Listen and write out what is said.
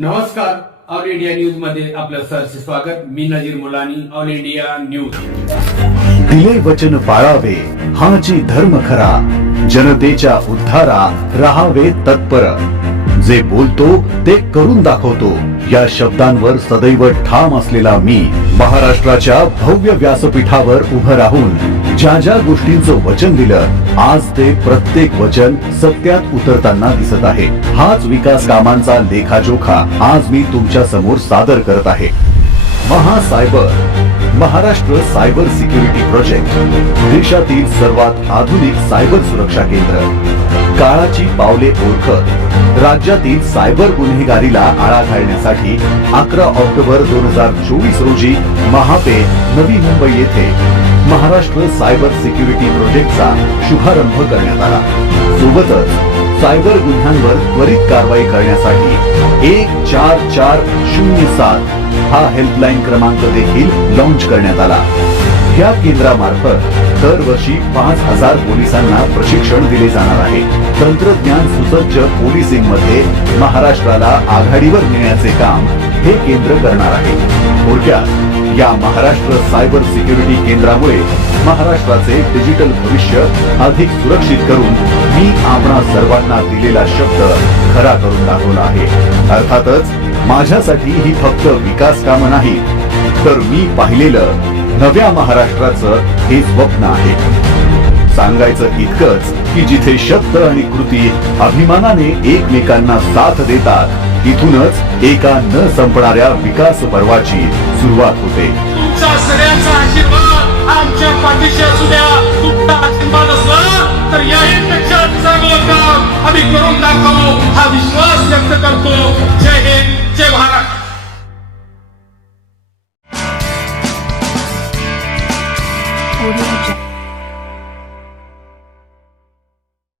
नमस्कार, all India news मध्ये आपलं सहर्ष स्वागत. मी नजीर मुलानी, ऑल इंडिया न्यूज. दिले वचन पाळावे हाची धर्म खरा, जनतेच्या उद्धारा राहावे तत्पर. जे बोलतो ते करून दाखवतो या शब्दांवर सदैव ठाम असलेला मी महाराष्ट्राच्या भव्य व्यासपीठावर उभं राहून ज्या ज्या गोष्टींचं वचन दिलं, आज ते प्रत्येक वचन सत्यात उतरताना दिसत आहे. हाच विकास कामांचा लेखाजोखा आज मी तुमच्या समोर सादर करत आहे. महासायबर, महाराष्ट्र सायबर सिक्युरिटी प्रोजेक्ट, देशातील सर्वात आधुनिक सायबर सुरक्षा केंद्र. काळाची पावले ओळखत राज्यातील सायबर गुन्हेगारीला आळा घालण्यासाठी 11 ऑक्टोबर 2024 रोजी महापे नवी मुंबई येथे महाराष्ट्र सायबर सिक्युरिटी प्रोजेक्टचा शुभारंभ करण्यात आला. सोबतच सायबर गुन्ह्यांवर त्वरित कारवाई करण्यासाठी 14407 हा हेल्पलाईन क्रमांक देखील लॉन्च करण्यात आला. या केंद्रामार्फत दरवर्षी 5000 पोलिसांना प्रशिक्षण दिले जाणार आहे. तंत्रज्ञान सुसज्ज पोलिसिंग मध्ये महाराष्ट्राला आघाडीवर नेण्याचे काम हे केंद्र करणार आहे. थोडक्यात या महाराष्ट्र सायबर सिक्युरिटी केंद्रामुळे महाराष्ट्राचे डिजिटल भविष्य अधिक सुरक्षित करून मी आपणा सर्वांना दिलेला शब्द खरा करून दाखवला आहे. अर्थातच माझ्यासाठी ही फक्त विकास काम नाही, तर मी पाहिलेलं नव्या महाराष्ट्राचं हे स्वप्न आहे. सांगायचं इतकंच की जिथे शब्द आणि कृती अभिमानाने एकमेकांना साथ देतात, तिथूनच एका न संपणाऱ्या विकास पर्वाची सुरुवात होते. तुमचा सगळ्यांचा आशीर्वाद आमच्या पाठीशी असू द्या. तुमचा आशीर्वाद असला तर याहीपेक्षा चांगलं काम आम्ही करून दाखवू हा विश्वास व्यक्त करतो. जय हिंद, जय महाराष्ट्र. Audio